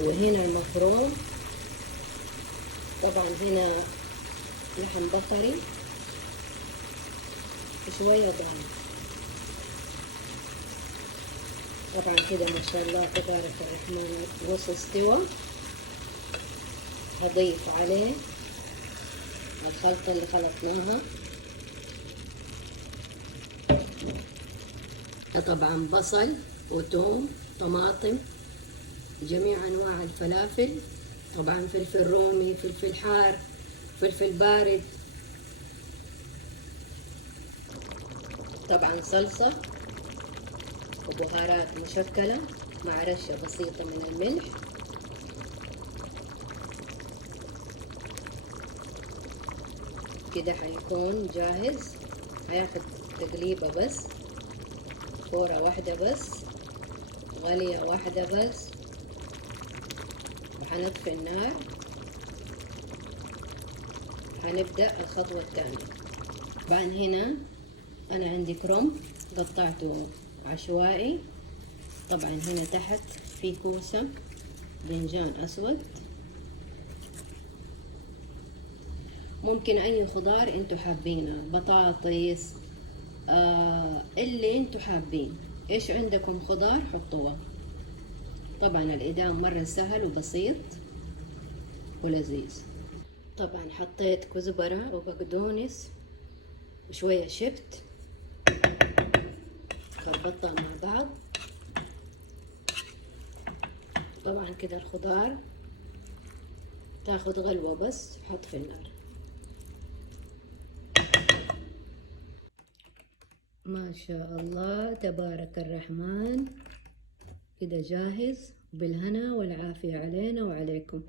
وهنا المفروم. طبعا هنا لحم بقري شوية ضاني. طبعا كده ما شاء الله تبارك الرحمن نص استوى. هضيف عليه الخلطة اللي خلطناها. طبعا بصل وثوم طماطم جميع انواع الفلافل، طبعا فلفل رومي، فلفل حار، فلفل بارد، طبعا صلصة وبهارات مشكلة مع رشة بسيطة من الملح. كده حيكون جاهز. هياخد تقليبة بس، فورة واحدة بس، غلية واحدة بس، وحنطفي النار. هنبدأ الخطوة الثانية. طبعا هنا أنا عندي كرنب قطعته عشوائي. طبعا هنا تحت في كوسة، باذنجان أسود، ممكن أي خضار انتوا حابينه، بطاطس، اللي انتوا حابين. ايش عندكم خضار حطوه. طبعا الإدام مرة سهل وبسيط ولذيذ. طبعا حطيت كزبرة وبقدونس وشوية شبت، خلطتها مع بعض. طبعا كده الخضار تاخد غلوة بس، حط في النار. ما شاء الله تبارك الرحمن، كده جاهز. بالهنا والعافية علينا وعليكم.